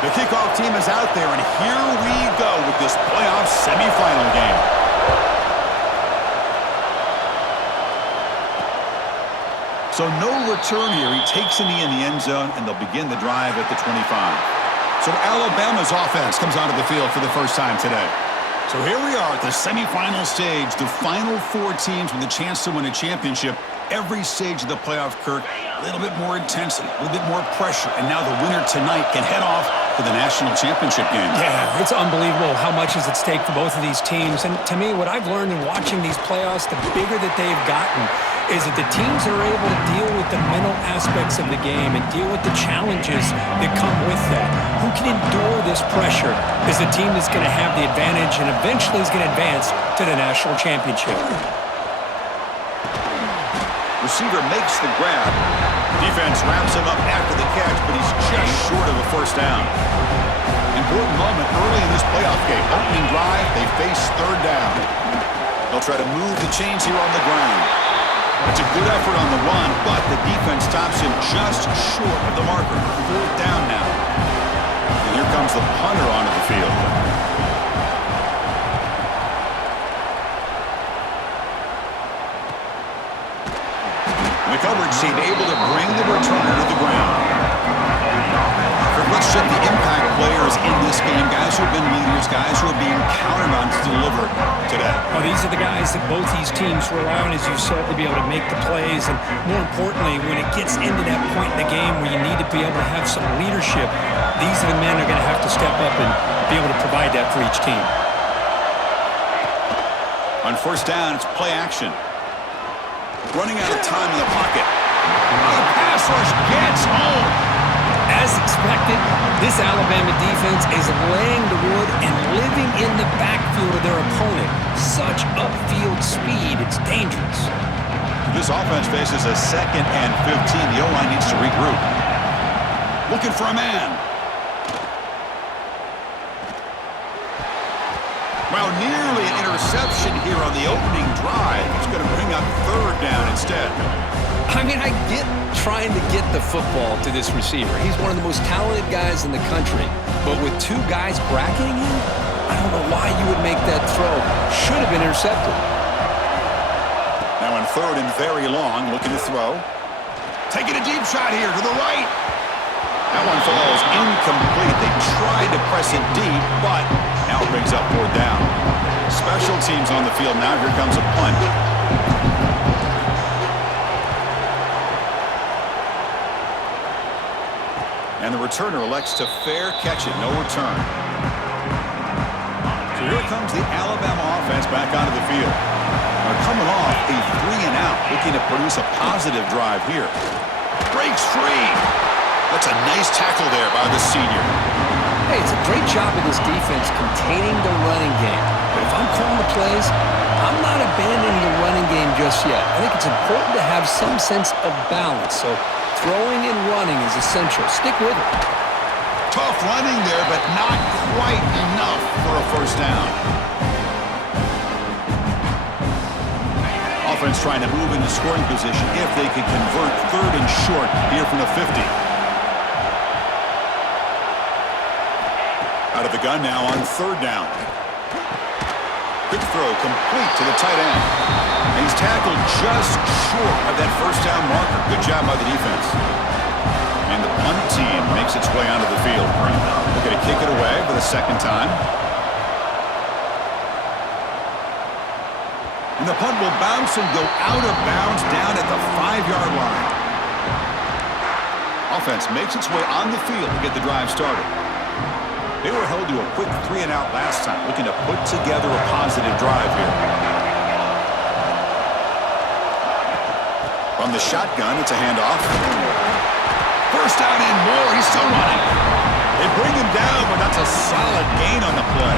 The kickoff team is out there, and here we go with this playoff semifinal game. So no return here. He takes in the end zone, and they'll begin the drive at the 25. So Alabama's offense comes onto the field for the first time today. So here we are at the semifinal stage, the final four teams with a chance to win a championship. Every stage of the playoff, Kirk, a little bit more intensity, a little bit more pressure, and now the winner tonight can head off to the national championship game. Yeah, it's unbelievable how much is at stake for both of these teams. And to me, what I've learned in watching these playoffs, the bigger that they've gotten, is that the teams that are able to deal with the mental aspects of the game and deal with the challenges that come with that, who can endure this pressure, is the team that's going to have the advantage and eventually is going to advance to the national championship. Receiver makes the grab. Defense wraps him up after the catch, but he's just short of a first down. Important moment early in this playoff game. Opening drive, they face third down. They'll try to move the chains here on the ground. It's a good effort on the run, but the defense stops him just short of the marker. Fourth down now. And here comes the punter onto the field. The coverage team able to bring the returner to the ground. Let's check the impact players in this game, guys who have been leaders, guys who are being counted on to deliver today. Well, these are the guys that both these teams rely on, as you said, to be able to make the plays. And more importantly, when it gets into that point in the game where you need to be able to have some leadership, these are the men who are going to have to step up and be able to provide that for each team. On first down, it's play action. Running out of time in the pocket. The pass rush gets home. As expected, this Alabama defense is laying the wood and living in the backfield of their opponent. Such upfield speed, it's dangerous. This offense faces a 2nd and 15. The O-line needs to regroup. Looking for a man. Well, nearly an interception here on the opening drive. It's going to bring up third down instead. I mean, I get trying to get the football to this receiver. He's one of the most talented guys in the country. But with two guys bracketing him, I don't know why you would make that throw. Should have been intercepted. Now on third and very long, looking to throw. Taking a deep shot here to the right. That one falls incomplete. They tried to press it deep, but now it brings up fourth down. Special teams on the field now. Here comes a punt. And the returner elects to fair catch it. No return. So here comes the Alabama offense back onto the field. They're coming off a 3-and-out, looking to produce a positive drive here. Breaks free. That's a nice tackle there by the senior. Hey, it's a great job of this defense containing the running game. But if I'm calling the plays, I'm not abandoning the running game just yet. I think it's important to have some sense of balance. So throwing and running is essential. Stick with it. Tough running there, but not quite enough for a first down. Offense trying to move into scoring position if they could convert third and short here from the 50. Out of the gun now on third down. Quick throw complete to the tight end. And he's tackled just short of that first down marker. Good job by the defense. And the punt team makes its way onto the field. They're going to kick it away for the second time. And the punt will bounce and go out of bounds down at the 5-yard line. Offense makes its way on the field to get the drive started. They were held to a quick 3-and-out last time, looking to put together a positive drive here. From the shotgun, it's a handoff. First down and more. He's still running. They bring him down, but that's a solid gain on the play.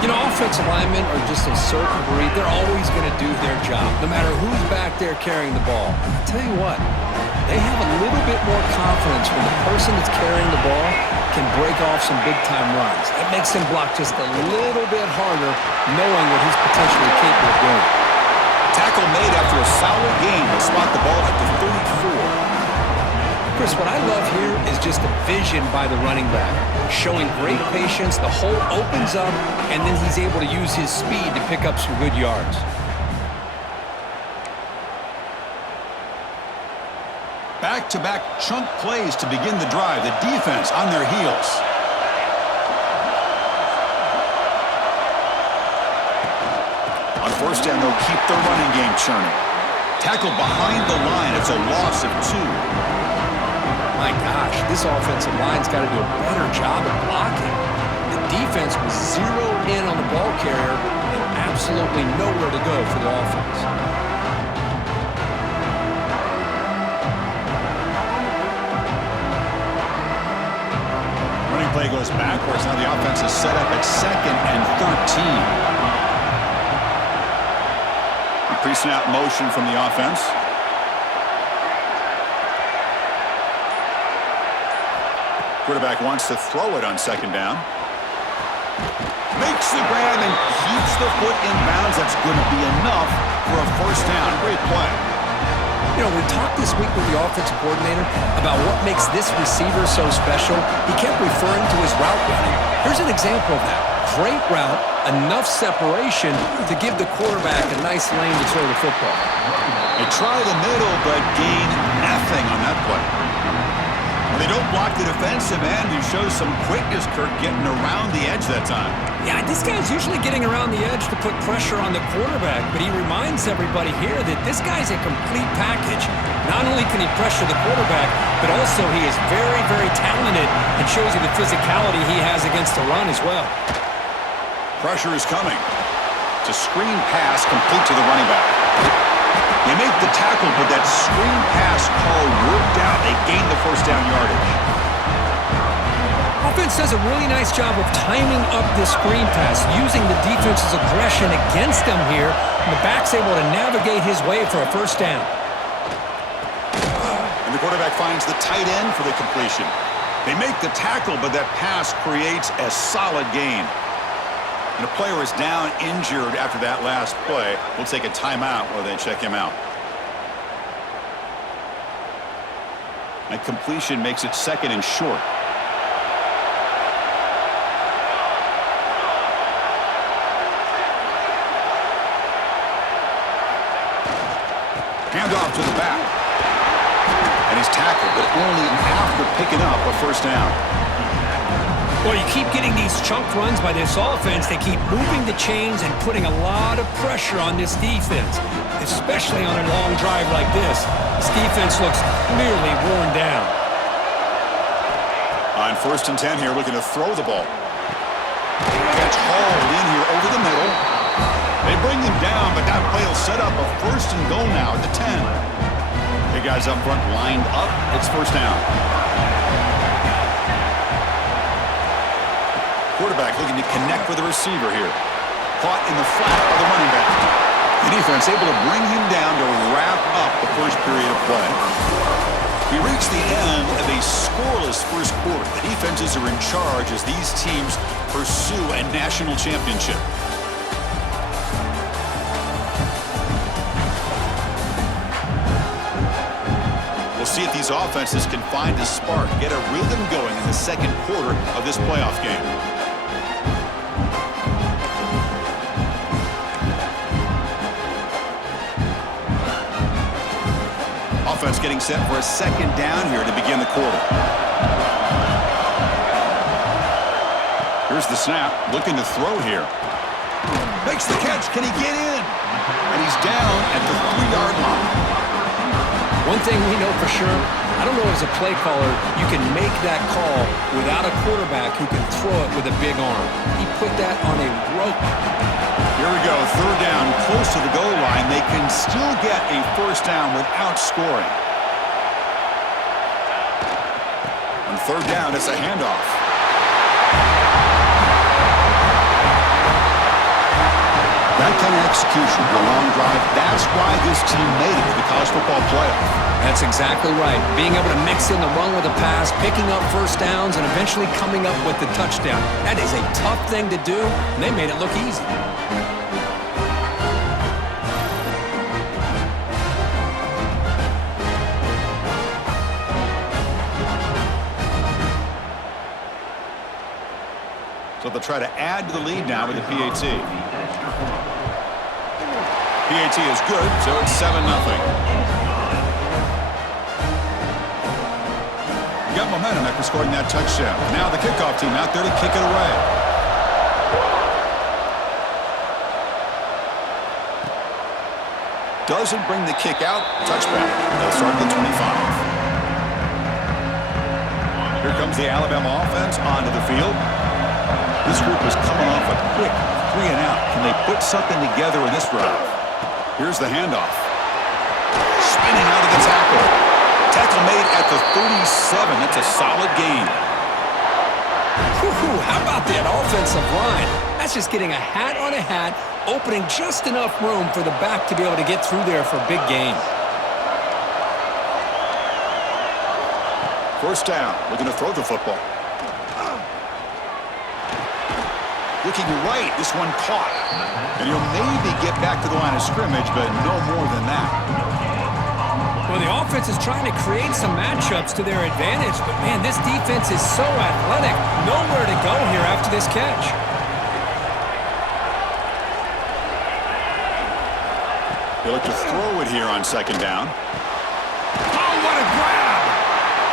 You know, offensive linemen are just a certain breed. They're always going to do their job, no matter who's back there carrying the ball. I'll tell you what, they have a little bit more confidence when the person that's carrying the ball can break off some big-time runs. It makes him block just a little bit harder, knowing what he's potentially capable of doing. Tackle made after a solid gain. They'll spot the ball at the 34. Chris, what I love here is just the vision by the running back, showing great patience. The hole opens up, and then he's able to use his speed to pick up some good yards. Back-to-back chunk plays to begin the drive. The defense on their heels. On first down, they'll keep the running game churning. Tackle behind the line. It's a loss of 2. My gosh, this offensive line's got to do a better job of blocking. The defense was zeroed in on the ball carrier and absolutely nowhere to go for the offense. Running play goes backwards. Now the offense is set up at 2nd and 13. Pre-snap motion from the offense. Quarterback wants to throw it on 2nd down. Makes the grab and keeps the foot in bounds. That's going to be enough for a first down. Great play. You know, we talked this week with the offensive coordinator about what makes this receiver so special. He kept referring to his route running. Here's an example of that. Great route, enough separation to give the quarterback a nice lane to throw the football. They try the middle, but gain nothing on that play. They don't block the defensive end, who shows some quickness, Kirk, getting around the edge that time. Yeah, this guy's usually getting around the edge to put pressure on the quarterback, but he reminds everybody here that this guy's a complete package. Not only can he pressure the quarterback, but also he is very, very talented and shows you the physicality he has against the run as well. Pressure is coming. It's a screen pass complete to the running back. They make the tackle, but that screen pass call worked out. They gain the first down yardage. Offense does a really nice job of timing up this screen pass, using the defense's aggression against them here, and the back's able to navigate his way for a first down. And the quarterback finds the tight end for the completion. They make the tackle, but that pass creates a solid gain. And a player is down injured after that last play. We'll take a timeout while they check him out. That completion makes it 2nd and short. Handoff to the back. And he's tackled, but only after picking up a first down. Well, you keep getting these chunk runs by this offense. They keep moving the chains and putting a lot of pressure on this defense, especially on a long drive like this. This defense looks clearly worn down. On 1st and 10 here, looking to throw the ball. Catch hauled in here over the middle. They bring him down, but that play will set up a 1st and goal now at the 10. Big guys up front lined up. It's first down. Quarterback looking to connect with the receiver here. Caught in the flat by the running back. The defense able to bring him down to wrap up the first period of play. We reach the end of a scoreless first quarter. The defenses are in charge as these teams pursue a national championship. We'll see if these offenses can find a spark, get a rhythm going in the second quarter of this playoff game. Offense getting set for a 2nd down here to begin the quarter. Here's the snap, looking to throw here. Makes the catch, can he get in? And he's down at the 3-yard line. One thing we know for sure, I don't know as a play caller, you can make that call without a quarterback who can throw it with a big arm. He put that on a rope. Here we go, 3rd down, close to the goal line. They can still get a first down without scoring. On 3rd down, it's a handoff. That kind of execution, the long drive, that's why this team made it to the college football playoff. That's exactly right. Being able to mix in the run with a pass, picking up first downs, and eventually coming up with the touchdown. That is a tough thing to do, and they made it look easy. So they'll try to add to the lead now with the PAT. PAT is good, so it's 7-0. Got momentum after scoring that touchdown. Now the kickoff team out there to kick it away. Doesn't bring the kick out. Touchback. They'll start at the 25. Here comes the Alabama offense onto the field. This group is coming off a quick 3-and-out. Can they put something together in this drive? Here's the handoff. Spinning out of the tackle. Tackle made at the 37. That's a solid gain. How about that offensive line? That's just getting a hat on a hat, opening just enough room for the back to be able to get through there for a big gain. First down. Looking to throw the football. Looking right. This one caught. And he'll maybe get back to the line of scrimmage, but no more than that. Well, the offense is trying to create some matchups to their advantage, but, man, this defense is so athletic. Nowhere to go here after this catch. They look to throw it here on second down. Oh, what a grab!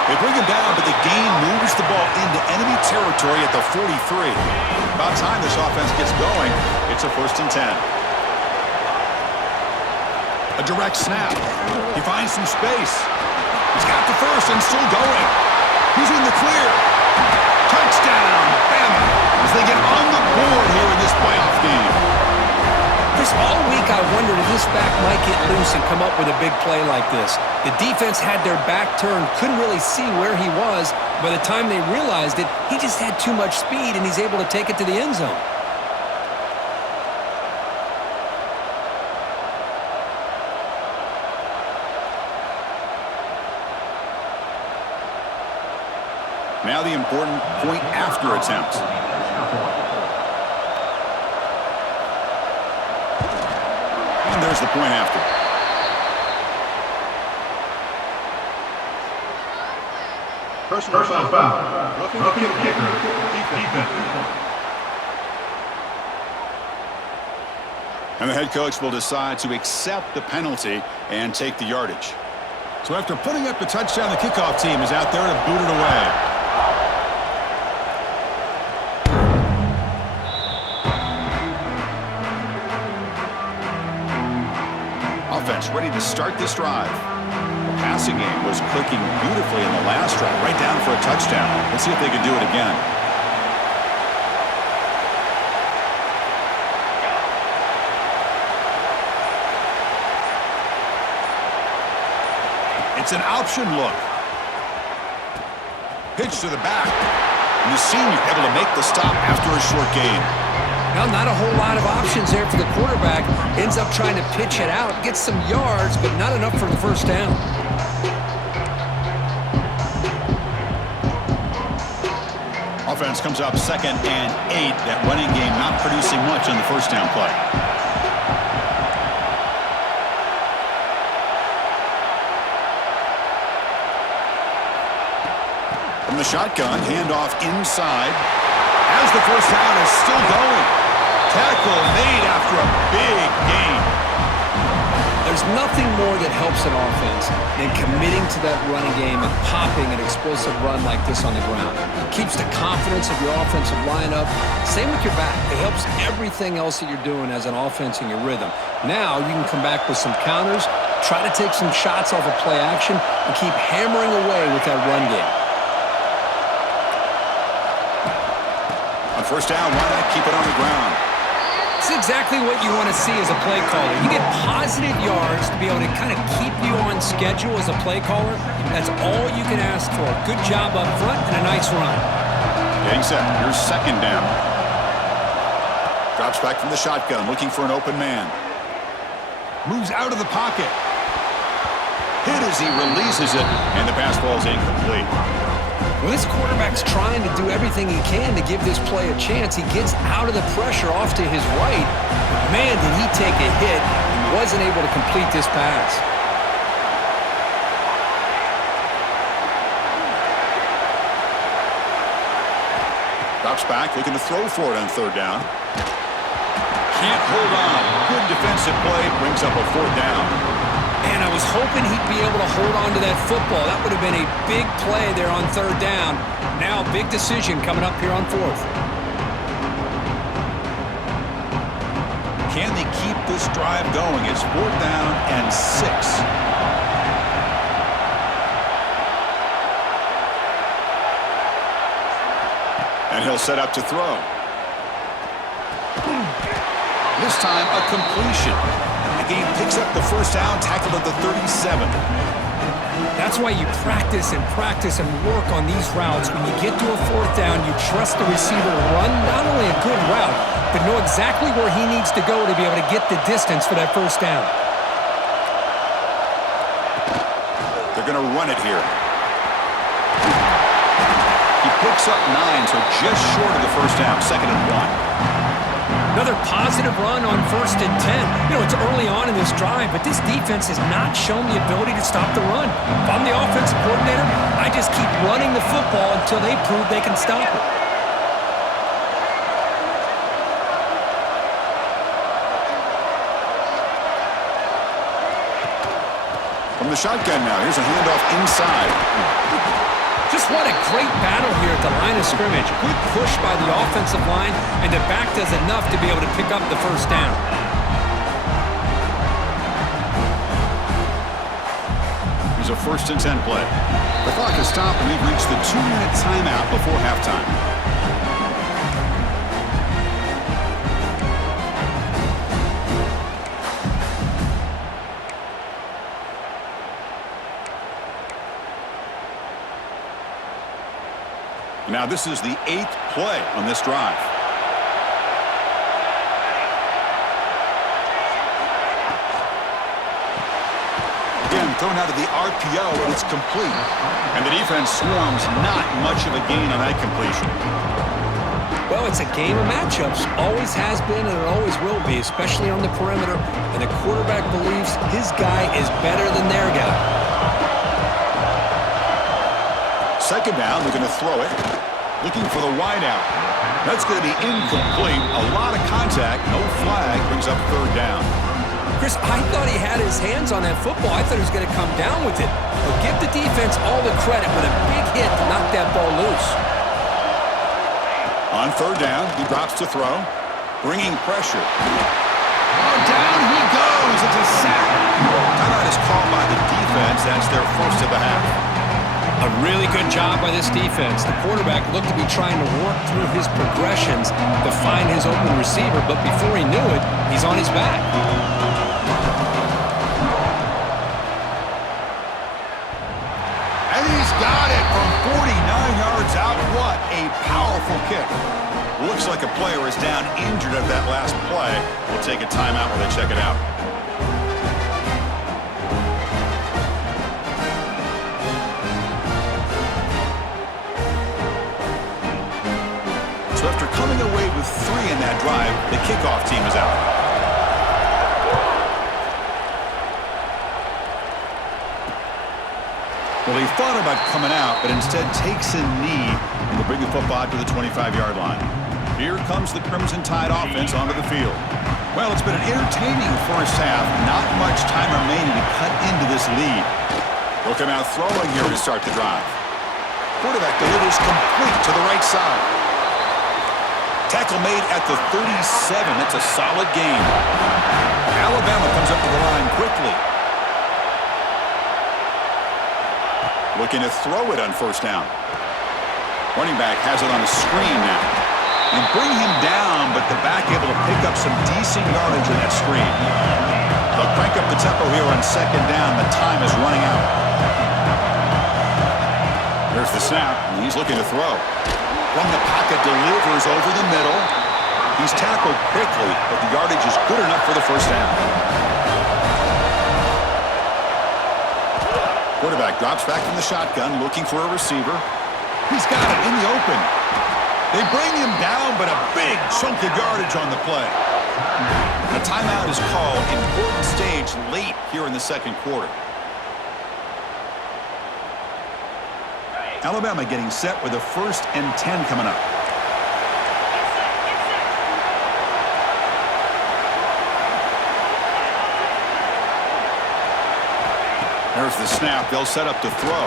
They bring him down, but the gain moves the ball into enemy territory at the 43. About time this offense gets going. It's a 1st and 10. A direct snap. He finds some space. He's got the first and still going. He's in the clear. Touchdown, Bama, as they get on the board here in this playoff game. Chris, all week I wondered if this back might get loose and come up with a big play like this. The defense had their back turned, couldn't really see where he was. By the time they realized it, he just had too much speed, and he's able to take it to the end zone. Now the important point after attempt. And there's the point after. Personal foul. Roughing the kicker. Defense. And the head coach will decide to accept the penalty and take the yardage. So after putting up the touchdown, the kickoff team is out there to boot it away. Offense ready to start this drive. The passing game was clicking beautifully in the last drive, right down for a touchdown. Let's see if they can do it again. It's an option look. Pitch to the back. And the senior able to make the stop after a short gain. Well, not a whole lot of options there for the quarterback. Ends up trying to pitch it out, gets some yards, but not enough for the first down. Offense comes up 2nd and 8. That running game not producing much on the first down play. From the shotgun, handoff inside. As the first down is still going. Tackle made after a big gain. There's nothing more that helps an offense than committing to that running game and popping an explosive run like this on the ground. It keeps the confidence of your offensive lineup. Same with your back. It helps everything else that you're doing as an offense in your rhythm. Now you can come back with some counters, try to take some shots off of play action, and keep hammering away with that run game. On first down, why not keep it on the ground? It's exactly what you want to see as a play caller. You get positive yards to be able to kind of keep you on schedule as a play caller. That's all you can ask for. Good job up front and a nice run. Getting set. Here's second down. Drops back from the shotgun, looking for an open man. Moves out of the pocket. Hit as he releases it, and the pass ball is incomplete. Well, this quarterback's trying to do everything he can to give this play a chance. He gets out of the pressure off to his right. But man, did he take a hit and wasn't able to complete this pass. Drops back, looking to throw for it on third down. Can't hold on. Good defensive play, brings up a fourth down. And I was hoping he'd be able to hold on to that football. That would have been a big play there on third down. Now, big decision coming up here on fourth. Can they keep this drive going? It's fourth down and 6. And he'll set up to throw. This time, a completion. The game picks up the first down, tackled at the 37. That's why you practice and work on these routes. When you get to a fourth down, you trust the receiver to run not only a good route, but know exactly where he needs to go to be able to get the distance for that first down. They're going to run it here. He picks up 9, so just short of the first down, 2nd and 1. Another positive run on 1st and 10. You know, it's early on in this drive, but this defense has not shown the ability to stop the run. If I'm the offensive coordinator, I just keep running the football until they prove they can stop it. From the shotgun now, here's a handoff inside. Just what a great battle here at the line of scrimmage. Good push by the offensive line, and the back does enough to be able to pick up the first down. Here's a 1st and 10 play. The clock has stopped, and we've reached the 2-minute timeout before halftime. Now this is the 8th play on this drive. Again, thrown out of the RPO, and it's complete. And the defense swarms, not much of a gain on that completion. Well, it's a game of matchups. Always has been, and it always will be, especially on the perimeter. And the quarterback believes his guy is better than their guy. 2nd down, they're going to throw it. Looking for the wideout. That's going to be incomplete. A lot of contact, no flag, brings up 3rd down. Chris, I thought he had his hands on that football. I thought he was going to come down with it. But give the defense all the credit with a big hit to knock that ball loose. On 3rd down, he drops to throw. Bringing pressure. Oh, down he goes. It's a sack. Timeout is called by the defense. That's their first of the half. A really good job by this defense. The quarterback looked to be trying to work through his progressions to find his open receiver, but before he knew it, he's on his back. And he's got it from 49 yards out. What a powerful kick. Looks like a player is down injured at that last play. We'll take a timeout while they check it out. After coming away with 3 in that drive, the kickoff team is out. Well, he thought about coming out, but instead takes a knee and will bring the football to the 25-yard line. Here comes the Crimson Tide offense onto the field. Well, it's been an entertaining first half. Not much time remaining to cut into this lead. They'll come out throwing here to start the drive. Quarterback delivers complete to the right side. Tackle made at the 37. That's a solid gain. Alabama comes up to the line quickly. Looking to throw it on 1st down. Running back has it on a screen now. And bring him down, but the back able to pick up some decent yardage in that screen. They'll crank up the tempo here on 2nd down. The time is running out. There's the snap, and he's looking to throw. From the pocket, delivers over the middle. He's tackled quickly, but the yardage is good enough for the first down. Quarterback drops back from the shotgun, looking for a receiver. He's got it in the open. They bring him down, but a big chunk of yardage on the play. A timeout is called. Important stage late here in the 2nd quarter. Alabama getting set with a 1st and 10 coming up. There's the snap. They'll set up to throw.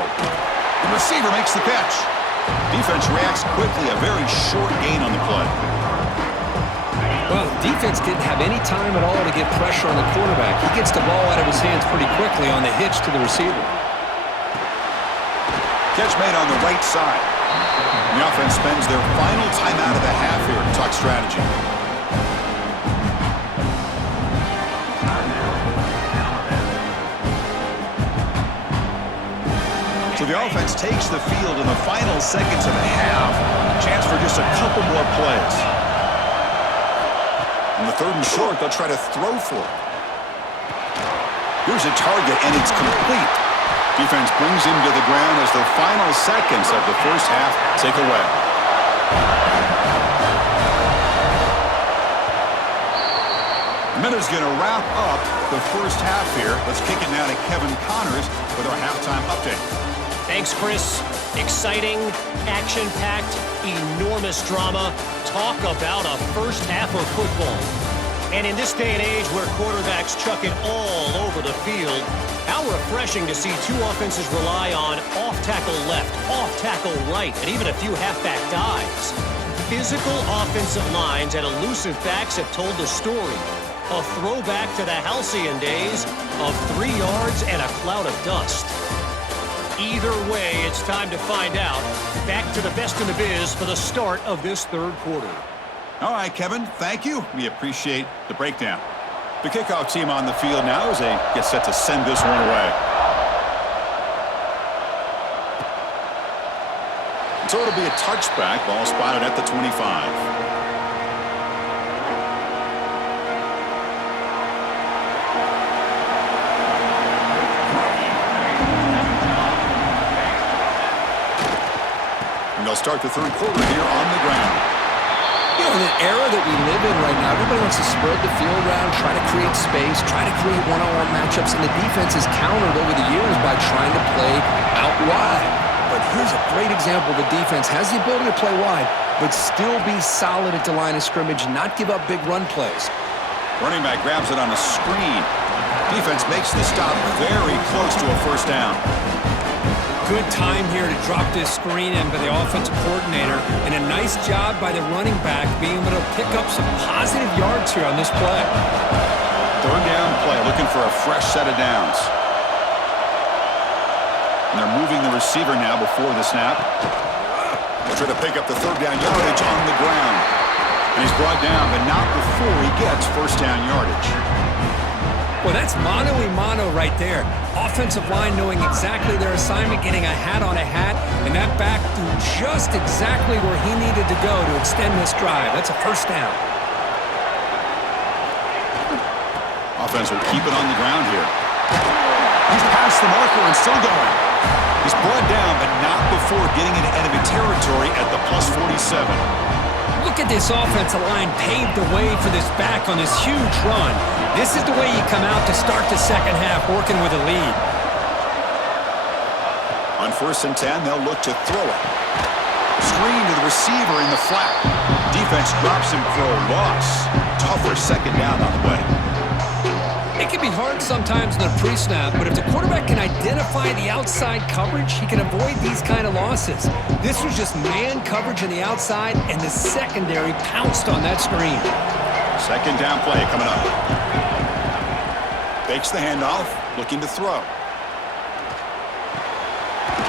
The receiver makes the catch. Defense reacts quickly. A very short gain on the play. Well, defense didn't have any time at all to get pressure on the quarterback. He gets the ball out of his hands pretty quickly on the hitch to the receiver. Catch made on the right side. The offense spends their final timeout of the half here to talk strategy. So the offense takes the field in the final seconds of the half. Chance for just a couple more plays. On the 3rd and short, they'll try to throw for it. Here's a target, and it's complete. Defense brings him to the ground as the final seconds of the first half tick away. The minute's going to wrap up the first half here. Let's kick it now to Kevin Connors with our halftime update. Thanks, Chris. Exciting, action-packed, enormous drama. Talk about a first half of football. And in this day and age where quarterbacks chuck it all over the field, how refreshing to see two offenses rely on off-tackle left, off-tackle right, and even a few halfback dives. Physical offensive lines and elusive backs have told the story. A throwback to the halcyon days of 3 yards and a cloud of dust. Either way, it's time to find out. Back to the best in the biz for the start of this third quarter. All right, Kevin, thank you. We appreciate the breakdown. The kickoff team on the field now as they get set to send this one away. So it'll be a touchback. Ball spotted at the 25. They'll start the third quarter here on the ground. You know, in the era that we live in right now, everybody wants to spread the field around, try to create space, try to create one-on-one matchups, and the defense is countered over the years by trying to play out wide. But here's a great example. The defense has the ability to play wide, but still be solid at the line of scrimmage, not give up big run plays. Running back grabs it on a screen. Defense makes the stop very close to a first down. Good time here to drop this screen in by the offensive coordinator, and a nice job by the running back being able to pick up some positive yards here on this play. Third down play, looking for a fresh set of downs. And they're moving the receiver now before the snap. They'll try to pick up the third down yardage on the ground. And he's brought down, but not before he gets first down yardage. Well, that's mano-a-mano right there. Offensive line knowing exactly their assignment, getting a hat on a hat, and that back threw just exactly where he needed to go to extend this drive. That's a first down. Offense will keep it on the ground here. He's past the marker and still going. He's brought down, but not before getting into enemy territory at the plus 47. Look at this offensive line paved the way for this back on this huge run. This is the way you come out to start the second half, working with a lead. On 1st and 10, they'll look to throw it. Screen to the receiver in the flat. Defense drops him for a loss. Tougher second down on the way. It can be hard sometimes in the pre-snap, but if the quarterback can identify the outside coverage, he can avoid these kind of losses. This was just man coverage on the outside, and the secondary pounced on that screen. Second down play coming up. Fakes the handoff, looking to throw.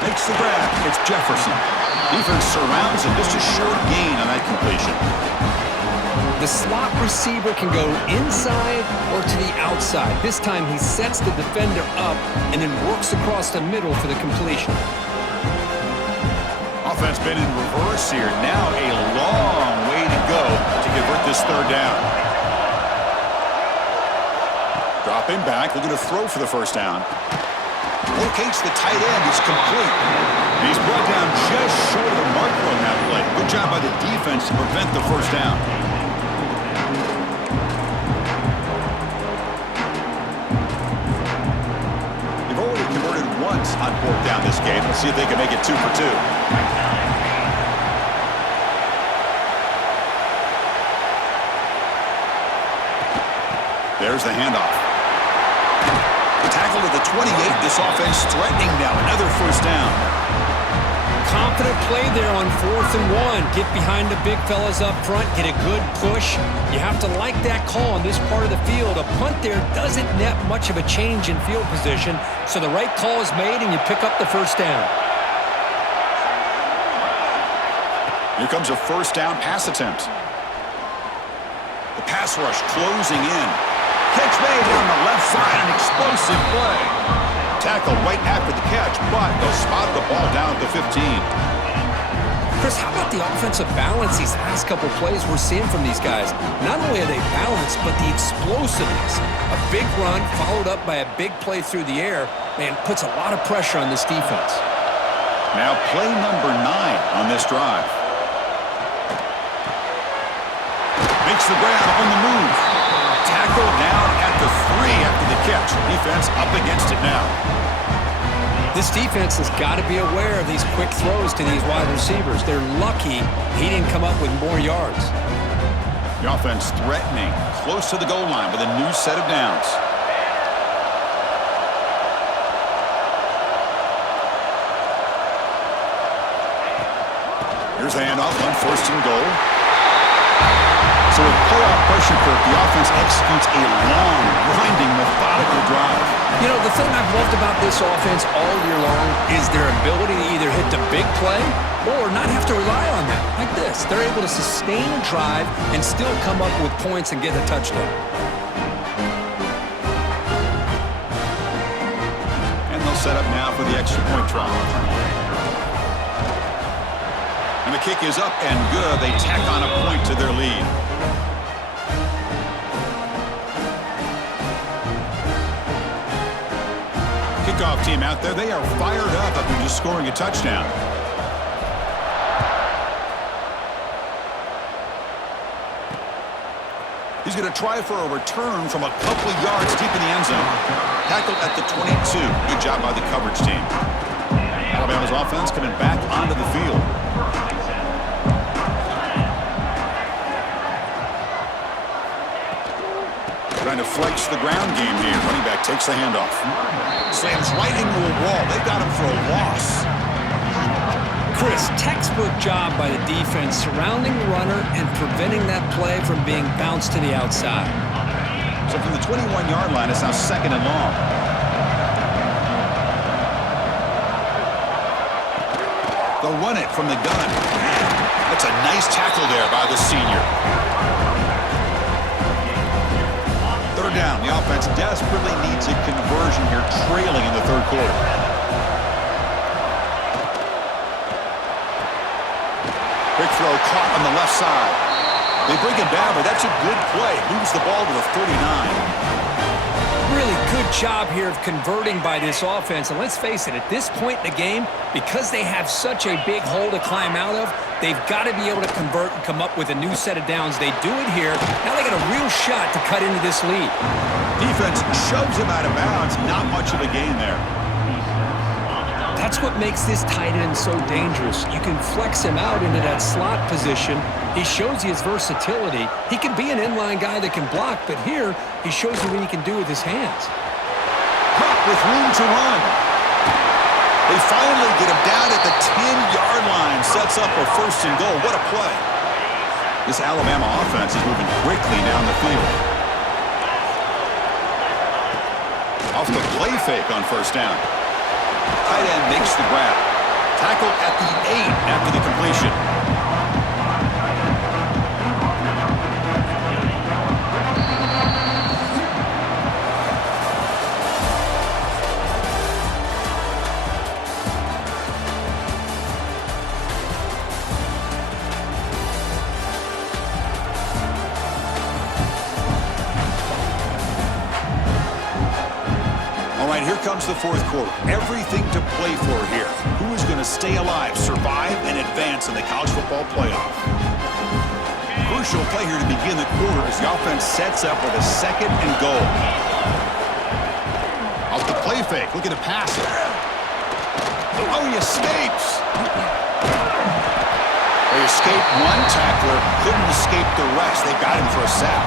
Makes the grab. It's Jefferson. Defense surrounds him. Just a short gain on that completion. The slot receiver can go inside or to the outside. This time he sets the defender up and then works across the middle for the completion. Offense been in reverse here. Now a long way to go to convert this third down. Dropping back, looking to throw for the first down. Locates the tight end. It's complete. And he's brought down just short of the marker on that play. Good job by the defense to prevent the first down. They've already converted once on fourth down this game. Let's see if they can make it 2 for 2. There's the handoff. Tackled at the the 28, this offense threatening now. Another first down. Confident play there on 4th and 1. Get behind the big fellas up front. Get a good push. You have to like that call on this part of the field. A punt there doesn't net much of a change in field position, so the right call is made and you pick up the first down. Here comes a first down pass attempt. The pass rush closing in. Catch made on the left side, an explosive play. Tackle right after the catch, but they'll spot the ball down at the 15. Chris, how about the offensive balance these last couple plays we're seeing from these guys? Not only are they balanced, but the explosiveness. A big run followed up by a big play through the air, man, puts a lot of pressure on this defense. Now play number 9 on this drive. Makes the grab on the move. Tackle down at the 3 after the catch. Defense up against it now. This defense has got to be aware of these quick throws to these wide receivers. They're lucky he didn't come up with more yards. The offense threatening, close to the goal line with a new set of downs. Here's the handoff on 1st and goal. So with playoff pressure, Kirk, the offense executes a long, grinding, methodical drive. You know, the thing I've loved about this offense all year long is their ability to either hit the big play or not have to rely on that. Like this. They're able to sustain a drive and still come up with points and get a touchdown. And they'll set up now for the extra point try. And the kick is up and good. They tack on a point to their lead. Kickoff team out there. They are fired up after just scoring a touchdown. He's going to try for a return from a couple of yards deep in the end zone. Tackled at the 22. Good job by the coverage team. Alabama's offense coming back onto the field. Trying to flex the ground game here. Running back takes the handoff. Slams right into a wall. They got him for a loss. Chris, textbook job by the defense surrounding the runner and preventing that play from being bounced to the outside. So from the 21-yard line, it's now 2nd and long. They'll run it from the gun. That's a nice tackle there by the senior. 3rd down. The offense desperately needs a conversion here, trailing in the 3rd quarter. Quick throw caught on the left side. They bring it down, but that's a good play. Moves the ball to the 39. Really good job here of converting by this offense. And let's face it, at this point in the game, because they have such a big hole to climb out of, they've got to be able to convert and come up with a new set of downs. They do it here. Now they got a real shot to cut into this lead. Defense shoves him out of bounds. Not much of a gain there. That's what makes this tight end so dangerous. You can flex him out into that slot position. He shows you his versatility. He can be an inline guy that can block, but here he shows you what he can do with his hands. Hunt with room to run. They finally get him down at the 10-yard line. Sets up a 1st and goal. What a play. This Alabama offense is moving quickly down the field. Off the play fake on 1st down. Tight end makes the grab. Tackled at the 8 after the completion. Here comes the 4th quarter. Everything to play for here. Who is going to stay alive, survive, and advance in the college football playoff? Crucial play here to begin the quarter as the offense sets up with a 2nd and goal. Off the play fake. Look at the pass. Oh, he escapes. They escaped one tackler, couldn't escape the rest. They got him for a sack.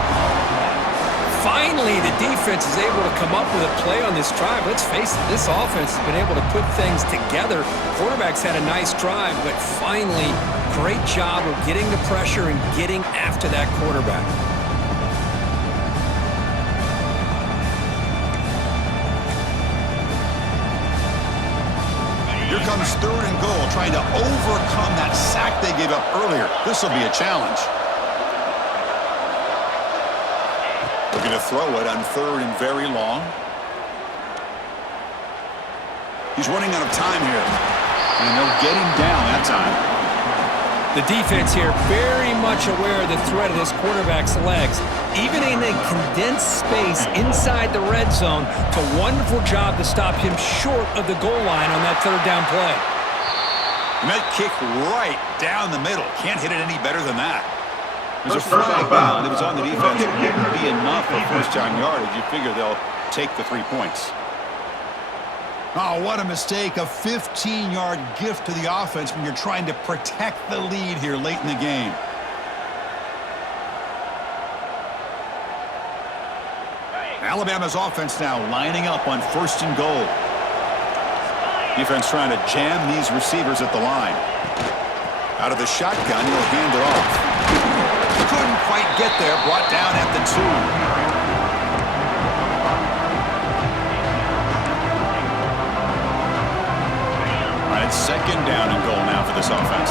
Finally, the defense is able to come up with a play on this drive. Let's face it, this offense has been able to put things together. Quarterback's had a nice drive, but finally, great job of getting the pressure and getting after that quarterback. Here comes 3rd and goal, trying to overcome that sack they gave up earlier. This will be a challenge. Looking to throw it on 3rd and very long. He's running out of time here. And they'll get him down that time. The defense here very much aware of the threat of this quarterback's legs. Even in a condensed space inside the red zone, it's a wonderful job to stop him short of the goal line on that 3rd down play. And that kick right down the middle. Can't hit it any better than that. There's a flag down. It was on the defense. It wouldn't be enough for first-down yardage. You figure they'll take the 3 points. Oh, what a mistake. A 15-yard gift to the offense when you're trying to protect the lead here late in the game. Alabama's offense now lining up on 1st and goal. Defense trying to jam these receivers at the line. Out of the shotgun, he'll hand it off. Couldn't quite get there, brought down at the 2. All right, 2nd down and goal now for this offense.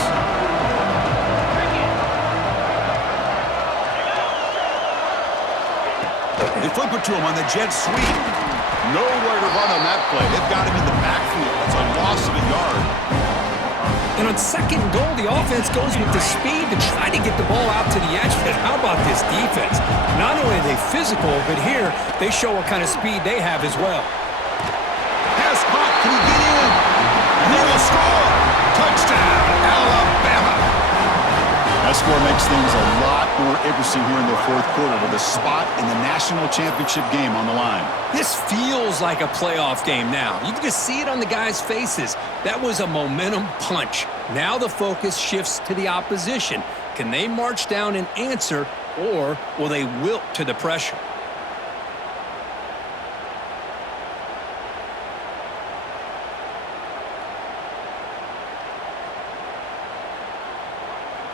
They flip it to him on the jet sweep. Nowhere to run on that play. They've got him in the backfield. That's a loss of a yard. And on 2nd and goal, the offense goes with the speed to try to get the ball out to the edge. But how about this defense? Not only are they physical, but here they show what kind of speed they have as well. Pass caught. Can he get in? And he will score. Touchdown, Alabama. That score makes things a lot more interesting here in the 4th quarter with a spot in the national championship game on the line. This feels like a playoff game now. You can just see it on the guys' faces. That was a momentum punch. Now the focus shifts to the opposition. Can they march down and answer, or will they wilt to the pressure?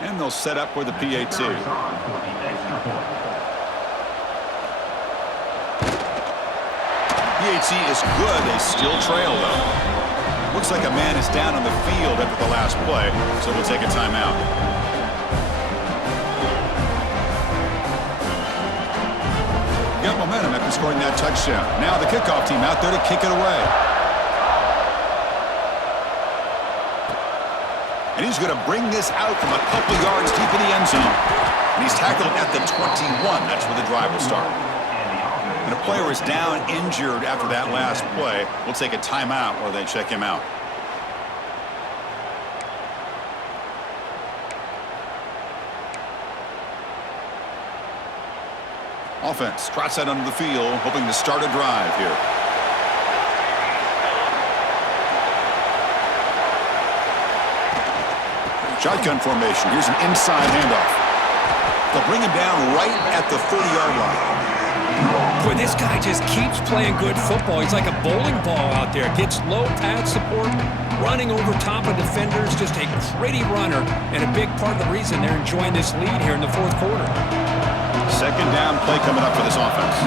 And they'll set up for the PAT. PAT is good. They still trail, though. Looks like a man is down on the field after the last play, so we'll take a timeout. Got momentum after scoring that touchdown. Now the kickoff team out there to kick it away. And he's going to bring this out from a couple yards deep in the end zone. And he's tackled at the 21. That's where the drive will start. And a player is down injured after that last play. We'll take a timeout while they check him out. Offense trots out onto the field, hoping to start a drive here. Shotgun formation. Here's an inside handoff. They'll bring him down right at the 30-yard line. Boy, this guy just keeps playing good football. He's like a bowling ball out there. Gets low pad support, running over top of defenders. Just a gritty runner, and a big part of the reason they're enjoying this lead here in the 4th quarter. 2nd down play coming up for this offense.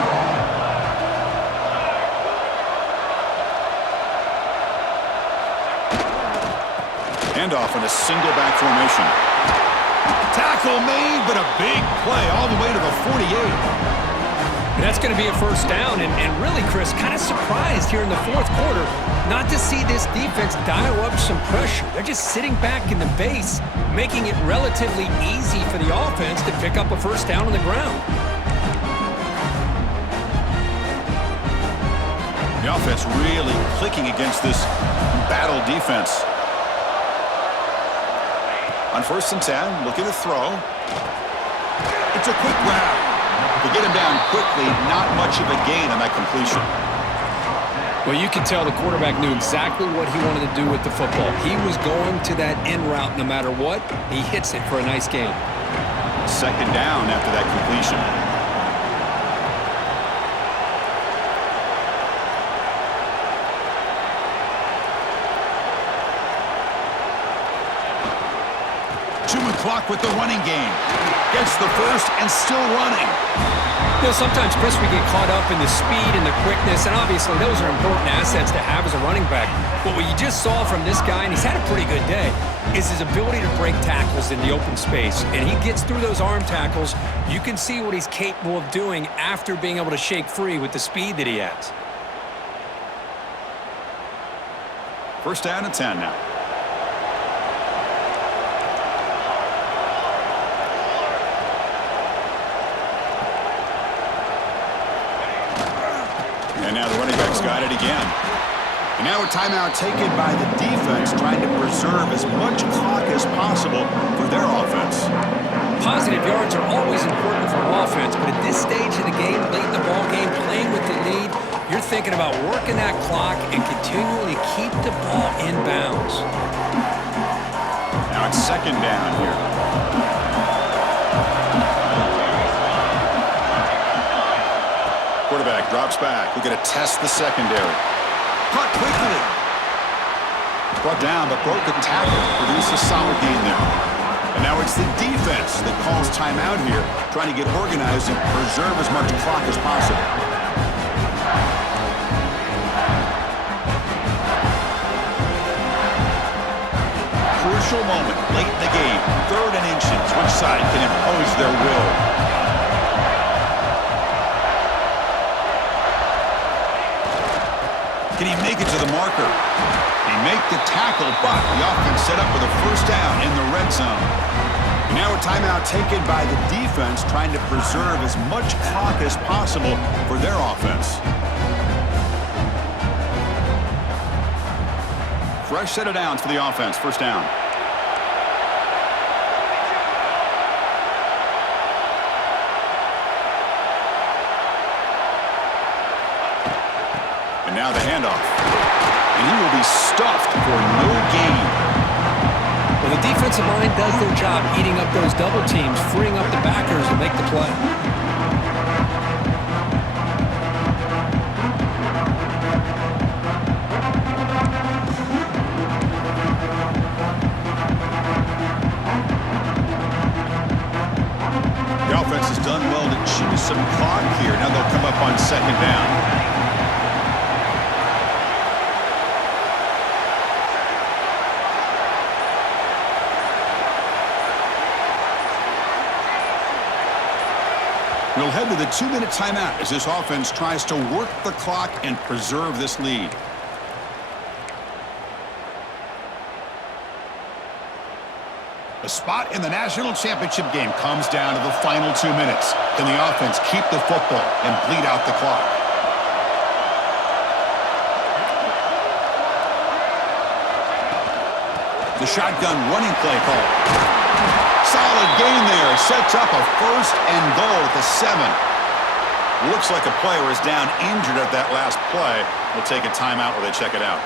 Handoff in a single back formation. Tackle made, but a big play all the way to the 48. And that's going to be a 1st down. And really, Chris, kind of surprised here in the 4th quarter not to see this defense dial up some pressure. They're just sitting back in the base, making it relatively easy for the offense to pick up a 1st down on the ground. The offense really clicking against this battle defense. On 1st and 10, looking to throw. It's a quick grab. To get him down quickly, not much of a gain on that completion. Well, you can tell the quarterback knew exactly what he wanted to do with the football. He was going to that end route no matter what. He hits it for a nice gain. 2nd down after that completion. chewing clock with the running game. Gets the first and still running. You know, sometimes, Chris, we get caught up in the speed and the quickness, and obviously those are important assets to have as a running back. But what you just saw from this guy, and he's had a pretty good day, is his ability to break tackles in the open space. And he gets through those arm tackles. You can see what he's capable of doing after being able to shake free with the speed that he has. First down and 10 now. And now the running back's got it again. And now a timeout taken by the defense, trying to preserve as much clock as possible for their offense. Positive yards are always important for an offense, but at this stage of the game, late in the ball game, playing with the lead, you're thinking about working that clock and continually keep the ball in bounds. Now it's second down here. Quarterback drops back. We're going to test the secondary. Caught quickly. Brought down, but broke a tackle. Produced a solid gain there. And now it's the defense that calls timeout here, trying to get organized and preserve as much clock as possible. Crucial moment late in the game. 3rd and inches. Which side can impose their will? Can he make it to the marker? He make the tackle, but the offense set up with a first down in the red zone. Now a timeout taken by the defense, trying to preserve as much clock as possible for their offense. Fresh set of downs for the offense. First down. And now the handoff. And he will be stuffed for no gain. Well, the defensive line does their job eating up those double teams, freeing up the backers to make the play. The offense has done well to chew some clock here. Now they'll come up on second down. We'll head to the 2-minute timeout as this offense tries to work the clock and preserve this lead. The spot in the national championship game comes down to the final 2 minutes. Can the offense keep the football and bleed out the clock? The shotgun running play call. Solid gain there. Sets up a first and goal at the 7. Looks like a player is down injured at that last play. We'll take a timeout while they check it out.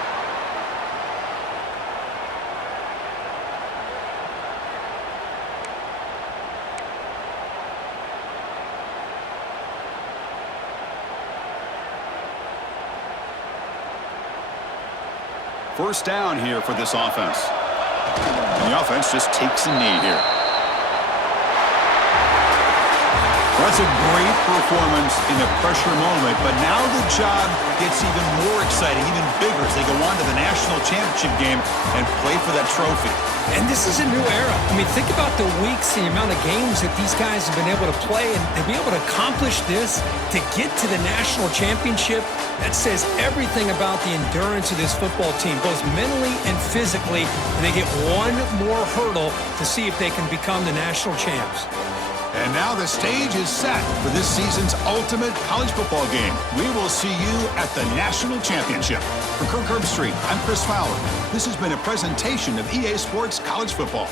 First down here for this offense. And the offense just takes a knee here. That's a great performance in a pressure moment, but now the job gets even more exciting, even bigger as they go on to the national championship game and play for that trophy. And this is a new era. I mean, think about the weeks, the amount of games that these guys have been able to play, and to be able to accomplish this, to get to the national championship, that says everything about the endurance of this football team, both mentally and physically, and they get one more hurdle to see if they can become the national champs. And now the stage is set for this season's ultimate college football game. We will see you at the national championship. For Kirk Herbstreit, I'm Chris Fowler. This has been a presentation of EA Sports College Football.